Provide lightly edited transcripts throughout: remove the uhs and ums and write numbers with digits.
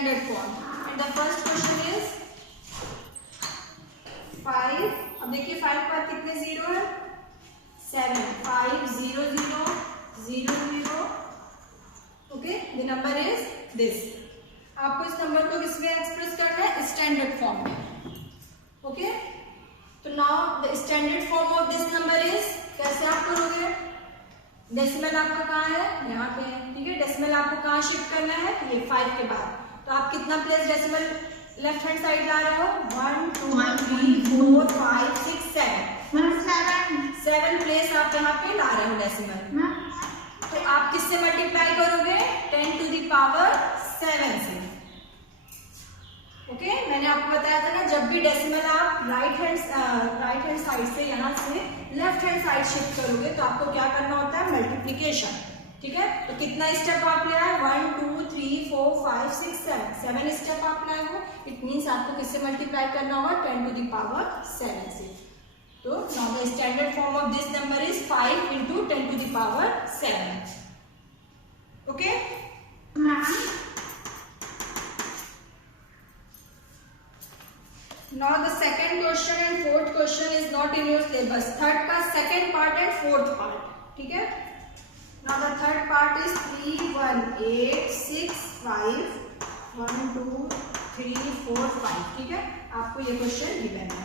standard form. And the first question is 5. अब देखिए 5 पर कितने जीरो है? 7. 5 0 0 0 0. Okay, the number is this. आपको इस नंबर को किस में एक्सप्रेस करना है? स्टैंडर्ड फॉर्म में. ओके, तो now the standard form of this number is, कैसे आप करोगे? डेसिमल आपका कहाँ है? यहाँ पे है. ठीक है, डेसिमल आपको कहाँ शिफ्ट करना है? ये 5 के बाद. तो आप कितना place decimal left hand side ला रहे हो? 1 2 3 4 5 6 7. 7 प्लेस आप यहाँ पे ला रहे हो डेसिमल. तो आप किससे मल्टीप्लाई करोगे? 10 to the power 7 से. ओके, मैंने आपको बताया था ना, जब भी डेसिमल आप राइट हैंड साइड से यहाँ से लेफ्ट हैंड साइड शिफ्ट करोगे तो आपको क्या करना होता है? मल्टीप्लिकेशन. ठीक है, तो कितना स्टेप आप ले आए? 1 2 3 4 5 6 7. 7 स्टेप आप लाए हो. इट मीन्स आपको किससे मल्टीप्लाई करना होगा? 10 to the power 7 से. तो now the standard form of this number is 5 into 10 to the power 7. Okay ma'am. Now the second question and fourth question is not in your syllabus. Third का second part and fourth part. ठीक है. Now the third part is 3 1 8 6 5 1 2 3 4 5. ठीक है, आपको ये question given है.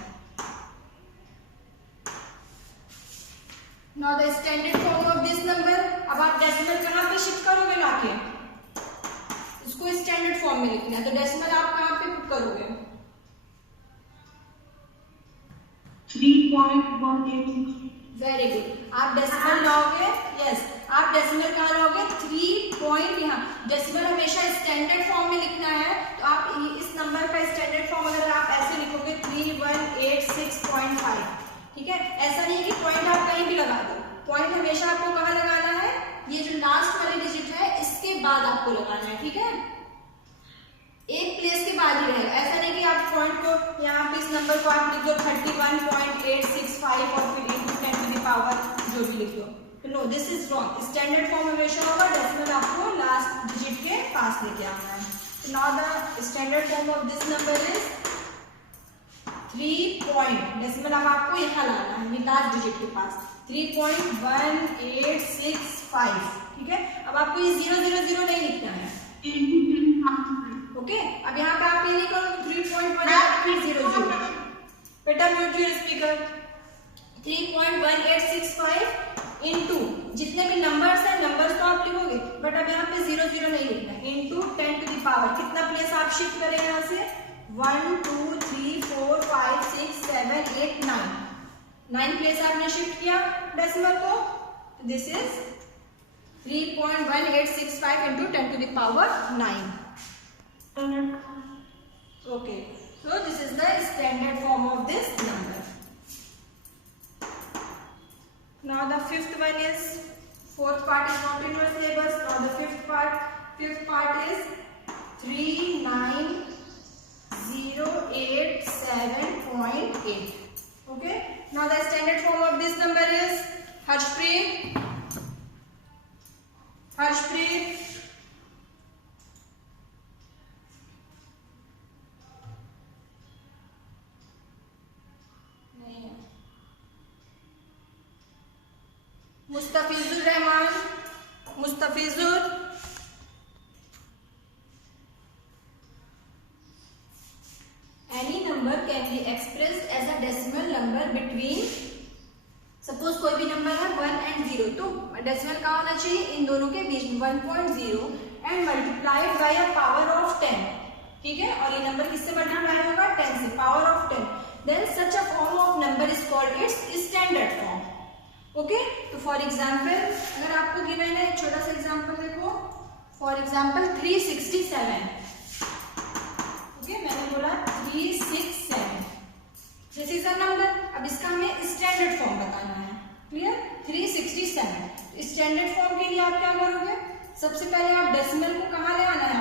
Now the standard form of this number. अब आप डेसिमल कहाँ पे शिफ्ट करोगे लाके? इसको स्टैंडर्ड फॉर्म में लिखना है. तो डेसिमल आप कहाँ पे पुट करोगे? 3.186. Very good. आप डेसिमल लाओगे. यस, आप डेसिमल कहाँ लाओगे? 3 पॉइंट यहाँ. डेसिमल हमेशा स्टैंडर्ड फॉर्म में लिखना है. तो आप इस नंबर का स्टैंडर्ड फॉर्म अगर आप ऐसे लिखोगे 3186.5. ठीक है, ऐसा नहीं है कि पॉइंट आप कहीं भी लगा दो. पॉइंट हमेशा आपको कहाँ लगाना है? ये जो लास्ट वाली डिजिट है इसके बाद आपको लगाना है. ठीक है, एक प्लेस के बाद ही रहेगा. ऐसा नहीं कि आप पॉइंट को यहाँ पे इस नंबर को आप लिख दो 31.865 और फिर into 10 to the power जो भी लिख दो. No, this is wrong. Standard form हमेशा होगा. डेसिमल आपको लास्ट डिजिट के पास लेके आना है. Now the standard form of this number is 3 point. Decimal अब आपको यहाँ लाना है, ये लास्ट डिजिट के पास. 3.1865. ठीक है, अब आपको ये 0 0 0 नहीं लिखना है. ओके, अब यहाँ पे आप ये नहीं करो 3.1800. बेटा म्यूट योर स्पीकर. 3.1865 इनटू जितने भी नंबर्स हैं, नंबर्स तो आप लिखोगे, बट अब यहाँ पे 0 0 नहीं लिखना है. Into 10 to the power. कितना प्लेस आप शिफ्ट करें यहाँ से? 1 2 3 4 5 6 7 8 9. 9 प्लेस आपने शिफ्ट किया डेसिमल को. This is 3.1865 into 10 to the power 9. Okay, so this is the standard form of this number. Now the fifth one is, fourth part is not in your syllabus. Now the fifth part is 39087.8. Okay, now the standard form of this number is Harshpreet. Mustafizur Rahman. Mustafizur. Any number can be expressed as a decimal number between, suppose कोई भी number है 1 and 0, तो decimal कहाँ होना चाहिए? इन दोनों के बीच में 1.0 and multiplied by a power of 10. ठीक है, और ये नंबर किससे मल्टीप्लाई होगा? 10 से, power of 10. Then such a form of number is called its standard form. Okay, तो फॉर एग्जाम्पल अगर आपको गिवन है, छोटा सा एग्जाम्पल देखो. For example 367. ओके, मैंने बोला 367. This is a number. अब इसका हमें स्टैंडर्ड फॉर्म बताना है. क्लियर? 367. स्टैंडर्ड फॉर्म के लिए आप क्या करोगे? सबसे पहले आप डेसिमल को कहाँ ले आना है?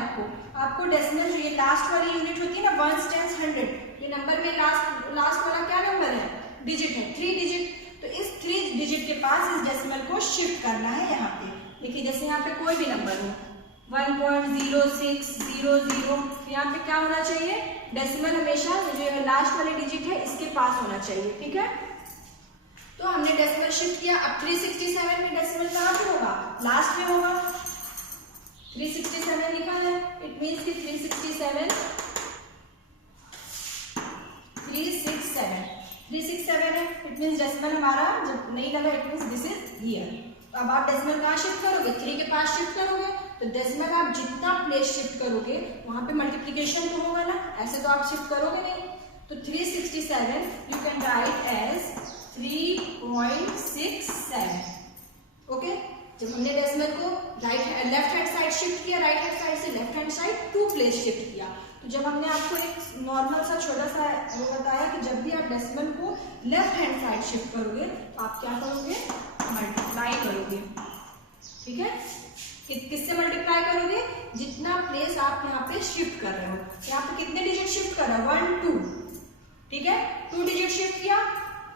आपको डेसिमल जो ये लास्ट वाली यूनिट होती है ना, 1s 10s 100, ये नंबर में लास्ट वाला क्या नंबर है? डिजिट है, 3 डिजिट. तो इस 3 डिजिट के पास इस डेसिमल को शिफ्ट करना है यहाँ पे. देखिए, जैसे यहाँ पे कोई भी नंबर हो 1.0600 यहाँ पे क्या होना चाहिए, डेसिमल हमेशा जो लास्ट वाले डिजिट है इसके पास होना चाहिए, ठीक है। तो हमने डेसिमल शिफ्ट किया। अब 367 में डेसिमल कहाँ पे होगा, लास्ट में होगा। 367 लिखा है, इट मीन्स कि 367 है, इट मीन्स डेसिमल हमारा जब नहीं लगा, it means this is here. तो अब आप डेसिमल कहाँ शिफ्ट करोगे, 3 के पास शिफ्ट करोगे, तो डेसिमल आप जितना प्लेस शिफ्ट करोगे वहां पे मल्टीप्लीकेशन तो होगा ना, ऐसे तो आप शिफ्ट करोगे नहीं। तो 367 you can write as 3.67, okay. जब हमने डेसिमल को लेफ्ट हैंड साइड शिफ्ट किया, राइट हैंड साइड से left hand side 2 place shift किया। तो जब हमने आपको एक नॉर्मल सा छोटा सा वो बताया कि जब भी आप डेसिमल को लेफ्ट हैंड साइड शिफ्ट करोगे तो आप क्या करोगे, मल्टीप्लाई करोगे, ठीक है। किससे मल्टीप्लाई करोगे, जितना प्लेस आप यहाँ पे शिफ्ट कर रहे हो। यहाँ पे कितने डिजिट शिफ्ट कर रहे हो, 1 2, ठीक है। 2 डिजिट शिफ्ट किया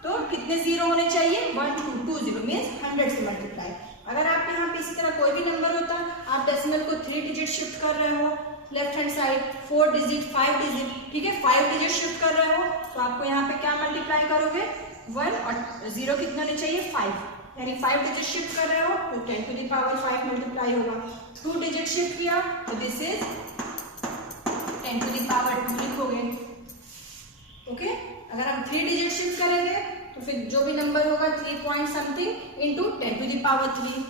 तो कितने जीरो होने चाहिए, 1 2 2 0 मीन्स 100 से मल्टीप्लाई। अगर आप यहाँ पे इसी तरह कोई भी नंबर होता, आप डेसिमल को 3 डिजिट शिफ्ट कर रहे हो left hand side, 4 digit 5 digit, ठीक है, 5 डिजिट शिफ्ट कर रहे हो, तो आपको यहाँ पे क्या मल्टीप्लाई करोगे, 1 और 0 कितना होने चाहिए, 5, यानी 5 डिजिट शिफ्ट कर रहे हो तो 10 to the power 5 मल्टीप्लाई होगा। 2 डिजिट शिफ्ट किया तो this is 10 to the power 2 लिखोगे, ओके। अगर हम 3 डिजिट शिफ्ट करेंगे तो फिर जो भी नंबर होगा 3 point something into 10 to the power 3।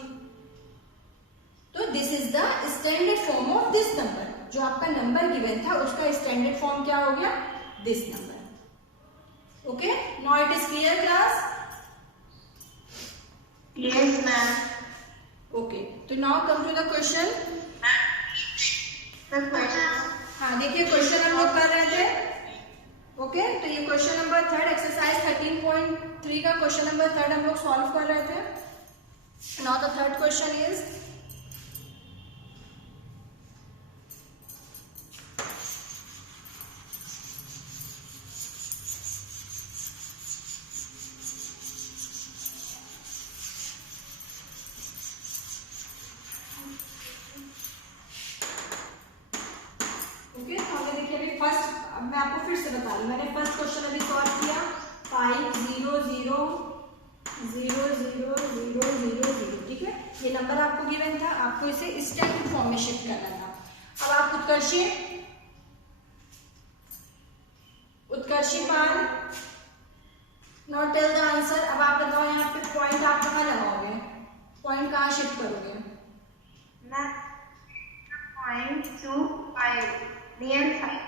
तो this is the standard form of this number. जो आपका नंबर गिवन था उसका स्टैंडर्ड फॉर्म क्या हो गया, this number, okay. Now it is clear class, yes ma'am, okay. तो now come to the question. हाँ देखिए क्वेश्चन हम लोग कर रहे थे, ओके। तो ये क्वेश्चन नंबर 3 एक्सरसाइज 13.3 का क्वेश्चन नंबर 3 हम लोग सॉल्व कर रहे थे। Now the third question is, मैं आपको फिर से बता दूं, मैंने फर्स्ट क्वेश्चन अभी सॉल्व किया 5 0 0 0 0 0 0 0, ठीक है। ये नंबर आपको गिवन था, आपको इसे स्टैंडर्ड फॉर्म में शिफ्ट करना था। अब आप उत्कर्षी मान नॉट टेल द आंसर। अब आप बताओ यहाँ पे पॉइंट आप कहाँ लगाओगे, पॉइंट कहाँ शिफ्ट करोगे, पॉइंट 2 5 नियर 5,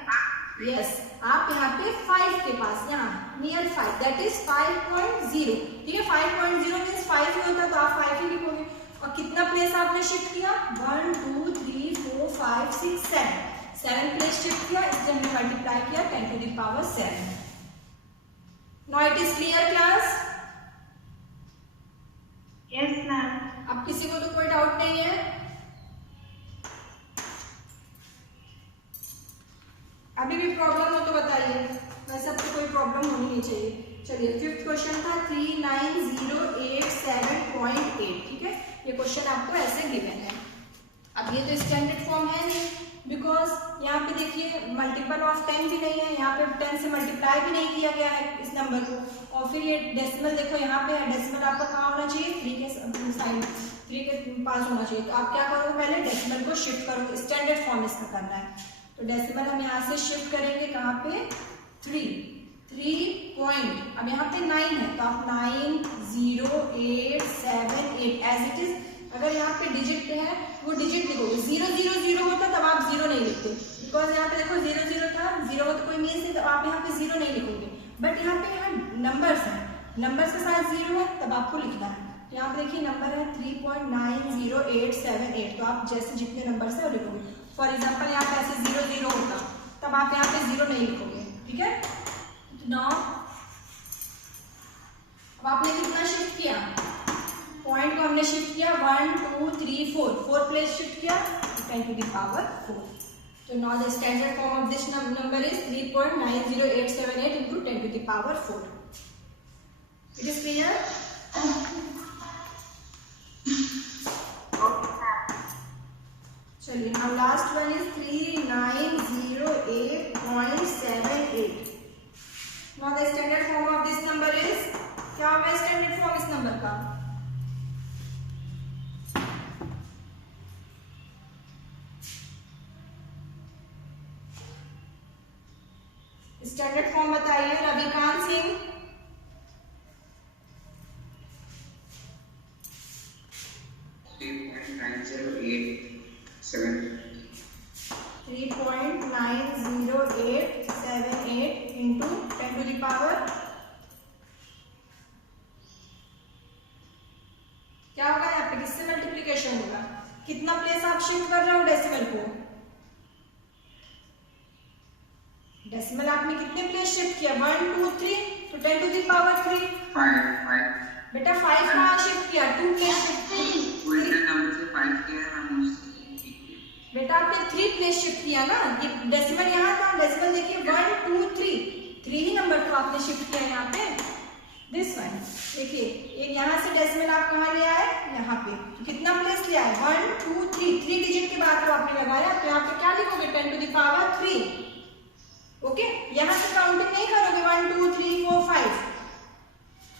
यस आप यहाँ पे 5 के पास, यहाँ नियर 5 दैट इज 5.0, ठीक है। 5.0 मीन्स 5 ही होता तो आप 5 ही लिखोगे। और कितना प्लेस आपने शिफ्ट किया, 1 2 3 4 5 6 7 प्लेस शिफ्ट किया, इससे हमने मल्टीप्लाई किया 10 to the power 7। Now it is clear class, yes ma'am. अब किसी को तो कोई डाउट नहीं है, अभी भी प्रॉब्लम हो तो बताइए, वैसे अब तो कोई प्रॉब्लम होनी नहीं चाहिए। चलिए फिफ्थ क्वेश्चन था 39087.8, ठीक है। ये क्वेश्चन आपको ऐसे गिवन है। अब ये तो स्टैंडर्ड फॉर्म है नहीं, बिकॉज यहाँ पे देखिए मल्टीपल ऑफ 10 भी नहीं है, यहाँ पे 10 से मल्टीप्लाई भी नहीं किया गया है इस नंबर को। और फिर ये डेसिमल देखो यहाँ पे डेसिमल आपका कहाँ होना चाहिए, 3 के साइड 3 के पास होना चाहिए। तो आप क्या करोगे, पहले डेसिमल को शिफ्ट करोगे, स्टैंडर्ड फॉर्म इसका करना है। तो डेसिमल हम यहाँ से शिफ्ट करेंगे कहाँ पे, 3 पॉइंट, अब यहाँ पे 9 है तो आप 90878 एज इट इज। अगर यहाँ पे डिजिट है वो डिजिट लिखोगे, 0 0 0 होता तब आप 0 नहीं लिखते, बिकॉज यहाँ पे देखो 0 0 था, 0 तो कोई मीन्स नहीं, तो आप यहाँ पे 0 नहीं लिखोगे। बट यहाँ पे नंबर्स है, नंबर्स के साथ 0 है तब आपको लिखना है। तो यहाँ पे देखिए नंबर है 3.90878, तो आप जैसे जितने नंबर है वो लिखोगे। फॉर एग्जाम्पल यहाँ पे ऐसे 0 0 होता तब आप यहाँ पे 0 नहीं लिखोगे, ठीक है। नाउ अब आपने कितना शिफ्ट किया, पॉइंट को हमने शिफ्ट किया 1 2 3 4 प्लेस शिफ्ट किया 10 to the power 4। तो now the standard form of this number is 3.90878 into 10 to the power 4। It is clear, चलिए नाउ लास्ट वन इज 39087.8, होगा। स्टैंडर्ड फॉर्म बताइए Ravikant Singh. 3.90878 into 10 to the power क्या होगा यहाँ पे, किससे मल्टीप्लीकेशन होगा, कितना प्लेस आप शिफ्ट कर रहे हो डेसिमल को, डेसिमल आपने कितने प्लेस शिफ्ट किया, 1 2 3, तो 10 to the power 3 बेटा 5 कहाँ शिफ्ट किया, 2 प्लेस शिफ्ट बेटा आपने 3 प्लेस शिफ्ट किया ना, ये डेसिमल यहाँ था, डेसिमल देखिए 1 2 3 ही नंबर तो आपने शिफ्ट किया यहाँ पे, दिस वन देखिए, एक यहाँ से डेसिमल आप कहाँ ले आए, यहाँ पे, तो कितना प्लेस ले आए, 1 2 3 डिजिट के बाद तो आपने लगाया, तो यहाँ पे क्या लिखोगे, 10 to the power 3, ओके। यहाँ से काउंटिंग नहीं करोगे 1 2 3 4 5,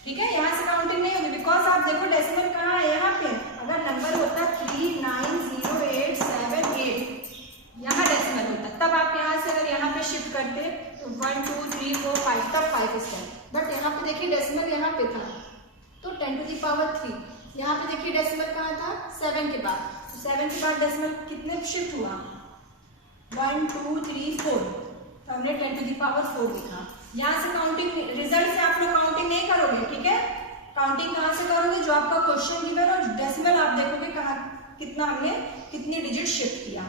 ठीक है, यहाँ से काउंटिंग नहीं होगी, बिकॉज आप देखो डेसिमल कहाँ है, यहाँ पे, अगर नंबर होता 39087 यहाँ डेसिमल होता, तब आप यहाँ से अगर यहाँ पे शिफ्ट करते तो 1 2 3 4 5 तब 5 स्टेप, बट यहाँ पे देखिए डेसिमल यहाँ पे था तो 10 to the power 3, यहाँ पे देखिए डेसिमल कहाँ था, 7 के बाद, तो 7 के बाद डेसिमल कितने शिफ्ट हुआ, 1 2 3 4, तो हमने 10 to the power 4 लिखा। यहाँ से काउंटिंग, रिजल्ट से आप लोग काउंटिंग नहीं करोगे, ठीक है, काउंटिंग कहाँ से करोगे, जो आपका क्वेश्चन गिवन और डेसिमल आप देखोगे कहाँ कितना हमने कितनी डिजिट शिफ्ट किया,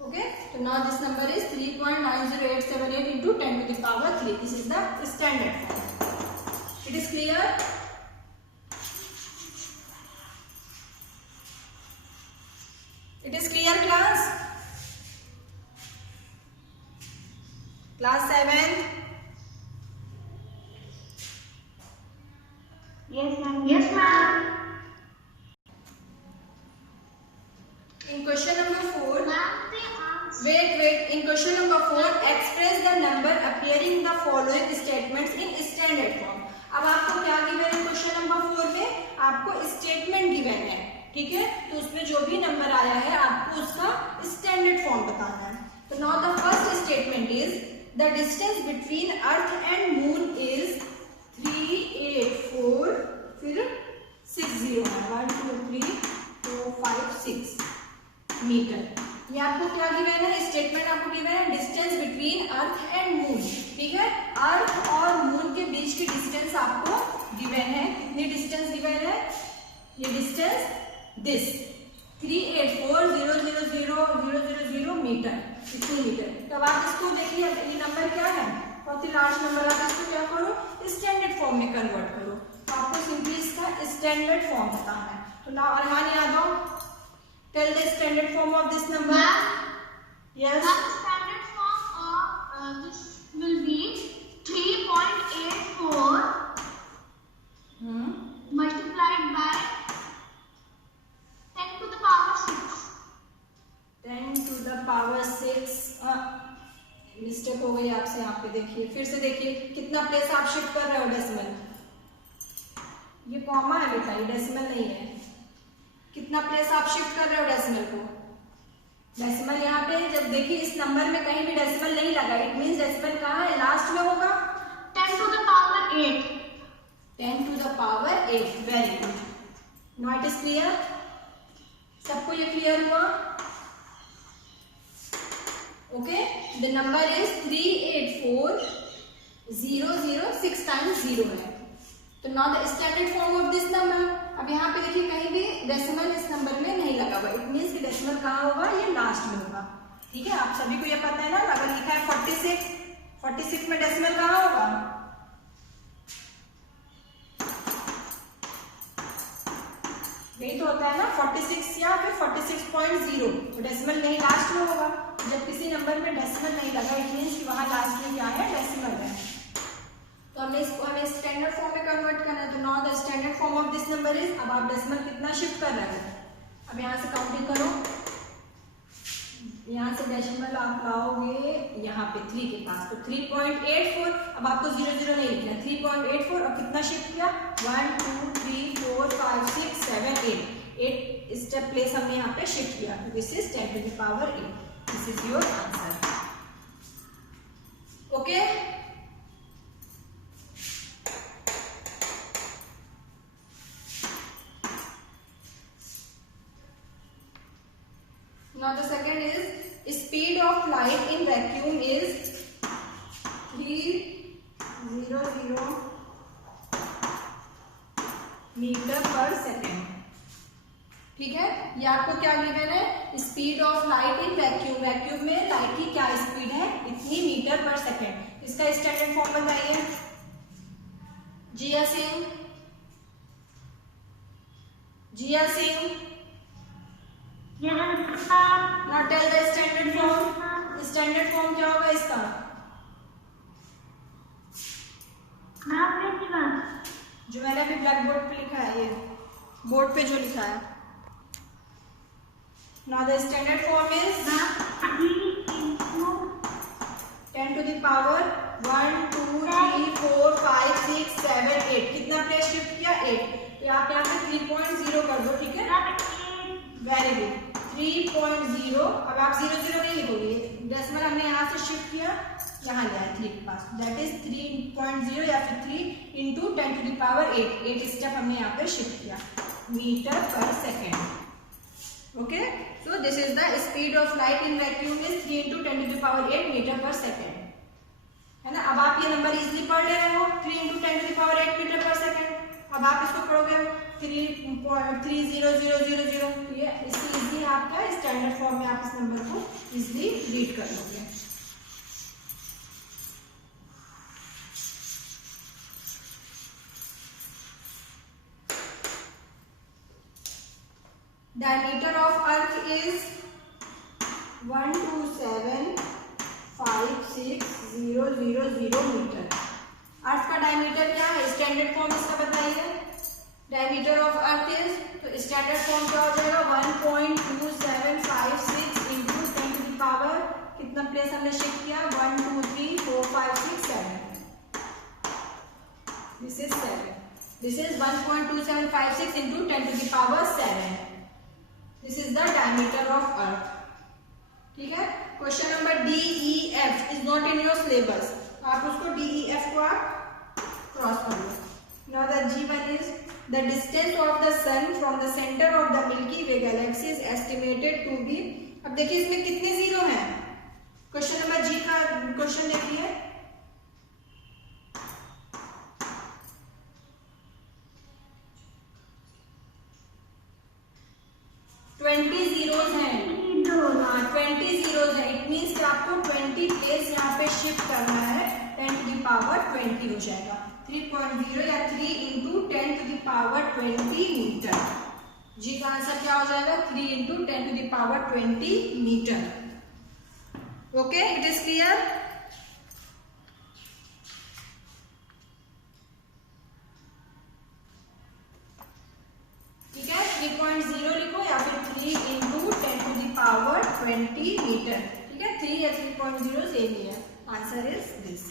ओके। तो now this number is 3.90878 into 10 to the power 3, this is the standard form, it is clear. It is clear class 7। Yes, ma'am. Yes, ma'am. In question number 4, Ma'am, the answer. wait. In question number 4, express the number appearing in the following statements in standard form. अब आपको क्या given है question number 4 में, आपको statement given है, ठीक है, तो उसमें जो भी नंबर आया है आपको उसका स्टैंडर्ड फॉर्म बताना है। तो now the first statement is the distance between earth and moon is 384 फिर 60 है, 1 2 3 4 5 6 मीटर। ये आपको क्या गिवन है, स्टेटमेंट आपको गिवन है distance between earth and moon, ठीक है, अर्थ और मून के बीच की डिस्टेंस आपको गिवन है, कितनी डिस्टेंस गिवन है, ये डिस्टेंस दिस 384,000,000 मीटर, इतनी मीटर। तब आप इसको देखिए, ये नंबर क्या है, बहुत ही लार्ज नंबर, आप इसको क्या करो, स्टैंडर्ड फॉर्म में कन्वर्ट करो, तो आपको सिंपली इसका स्टैंडर्ड फॉर्म बताना है। तो now Armaan Yadav, tell the standard form of this number. Yes, The standard form of this will be 3.84 multiplied by 10 to the power 6. 10 to the power 6, mistake हो गई आपसे, यहाँ पे देखिए, फिर से देखिए कितना प्लेस आप शिफ्ट कर रहे हो, डेसिमल, ये कॉमा है बेटा, ये डेसिमल नहीं है, कितना प्लेस आप शिफ्ट कर रहे हो डेसिमल को, डेसिमल यहाँ पे जब देखिए इस नंबर में कहीं भी डेसिमल नहीं लगा, इट मींस डेसिमल कहाँ है, लास्ट में होगा, 10 to the power 8. 10 to the power 8, very good. Now it is clear, सबको ये क्लियर हुआ, okay. The number is 384,006 times 0 है। तो now the standard form of this number, अब यहाँ पे देखिए कहीं भी डेसिमल इस नंबर में नहीं लगा हुआ, इट मींस कि डेसिमल कहाँ होगा, ये लास्ट में होगा, ठीक है, आप सभी को ये पता है ना, अगर लिखा है 46 में डेसिमल कहाँ होगा, यही तो होता है ना, 46 या फिर 46.0, तो डेसिमल नहीं लास्ट में होगा, जब किसी नंबर में डेसिमल नहीं लगा, इट मींस कि वहां लास्ट में क्या है, डेसिमल है। तो हमने इसको हमें स्टैंडर्ड फॉर्म में कन्वर्ट करना है, तो now the standard form of this number is, अब आप डेसिमल कितना शिफ्ट कर रहे हो, अब यहाँ से काउंटिंग करो, यहाँ से डेसिमल आप लाओगे यहाँ पे 3 के पास, तो 3.84, अब आपको 0 0 नहीं लिखना, 3.84, और कितना शिफ्ट किया, 1 2 3 4 5 6 7 8 स्टेप प्लेस हमने यहाँ पे शिफ्ट किया। This is 10 to the power 8। This is your answer. Okay, now the second is speed of light in vacuum is 300 metre per second. ठीक है, ये आपको क्या गिवन है? Speed of light in vacuum, vacuum में light की क्या speed है? इतनी मीटर पर सेकेंड। इसका स्टैंडर्ड फॉर्म बताइए। Jiya Singh, Jiya Singh, now tell the standard form। Standard form क्या होगा इसका? जो मैंने अभी ब्लैक बोर्ड पे लिखा है, ये बोर्ड पे जो लिखा है। now the standard form is 10 to the power 1 2 3 4 5 6 7 8। कितना प्लेस शिफ्ट किया? 8। तो आप यहाँ पे 3.0 कर दो। ठीक है, वेरी गुड। 3.0। अब आप 0 नहीं लिखोगे, डेसिमल हमने यहाँ से शिफ्ट किया, यहाँ ले आए 3 के पास, दैट इज 3.0 या फिर 3 into 10 to the power 8। 8 step हमने यहाँ पे शिफ्ट किया metre per second. Okay, so this is the speed of light in vacuum is 3 into 10 to the power 8 metre per second, है ना। अब आप ये नंबर इजिली पढ़ ले रहे हो, 3 into 10 to the power 8 metre per second. अब आप इसको पढ़ोगे 3.30000। ये इससे इजी आपका स्टैंडर्ड फॉर्म में आप इस नंबर को इजिली रीड कर लोगे। Diameter of Earth is 1275600 metre. Earth का डायमीटर क्या है? स्टैंडर्ड फॉर्म इसका बताइए। डायमीटर ऑफ अर्थ इज, तो स्टैंडर्ड फॉर्म क्या हो जाएगा? 1.2756 इंटू 10 to the power, कितना प्लेस हमने शिफ्ट किया? 1 2 3 4 5 6 7। This is 7। This is 1.2756 into 10 to the power 7। This is the diameter of Earth. ठीक है, question number DEF is not in your syllabus, आप उसको DEF को आप क्रॉस कर लो। Now the G1 is the distance of the sun from the centre of the Milky Way galaxy is estimated to be. अब देखिए इसमें कितने जीरो हैं? क्वेश्चन नंबर G का क्वेश्चन देखिए, 20 जीरोस हैं। हाँ, 20 जीरोस हैं। इट मीन्स कि आपको 20 प्लेस यहाँ पे शिफ्ट करना है, 10 to the power 20 हो जाएगा। 3.0 या 3 into 10 to the power 20 metre. G का आंसर क्या हो जाएगा? 3 into 10 to the power 20 metre. Okay, it is clear? ठीक है, 3.0 लिखो या फिर 3 into 10 to the power 20 metre. ठीक है, 3 या 3.0 सेम ही है। Answer is this.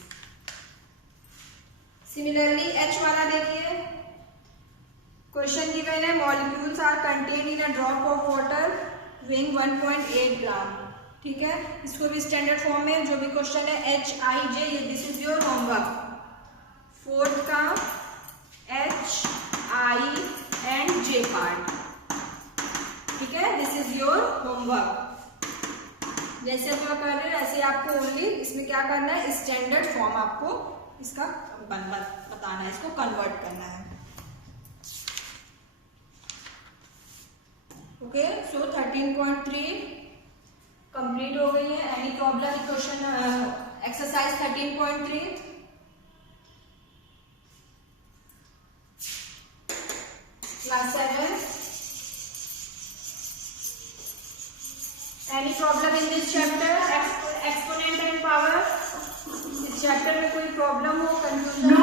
Similarly H वाला देखिए, क्वेश्चन गिवन है molecules are contained in a drop of water weighing 1.8 ग्राम। ठीक है, इसको भी स्टैंडर्ड फॉर्म में जो भी क्वेश्चन है HIJ, ये this is your homework. Fourth का HI एंड J पार्ट। ठीक है, दिस इज योर होमवर्क। जैसे आप कर रहे हैं ऐसे आपको ओनली इसमें क्या करना है? स्टैंडर्ड फॉर्म आपको इसका बताना है, इसको कन्वर्ट करना है। ओके, सो 13.3 कंप्लीट हो गई है। Any problem? Question exercise 13.3 class 7। Any problem in this chapter? Exponent and power, इस चैप्टर में कोई प्रॉब्लम हो, कंफ्यूजन?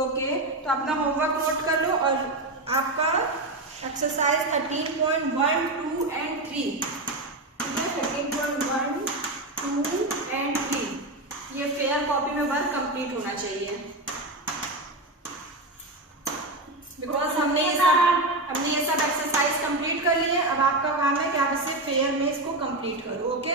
ओके, तो अपना होमवर्क नोट कर लो और आपका एक्सरसाइज 13.1 2 एंड 3, ठीक है, 13.1 2 एंड 3 ये फेयर कॉपी में वर्क कंप्लीट होना चाहिए। अब आपका काम है कि आप इसे फेयर में इसको कंप्लीट करो। ओके।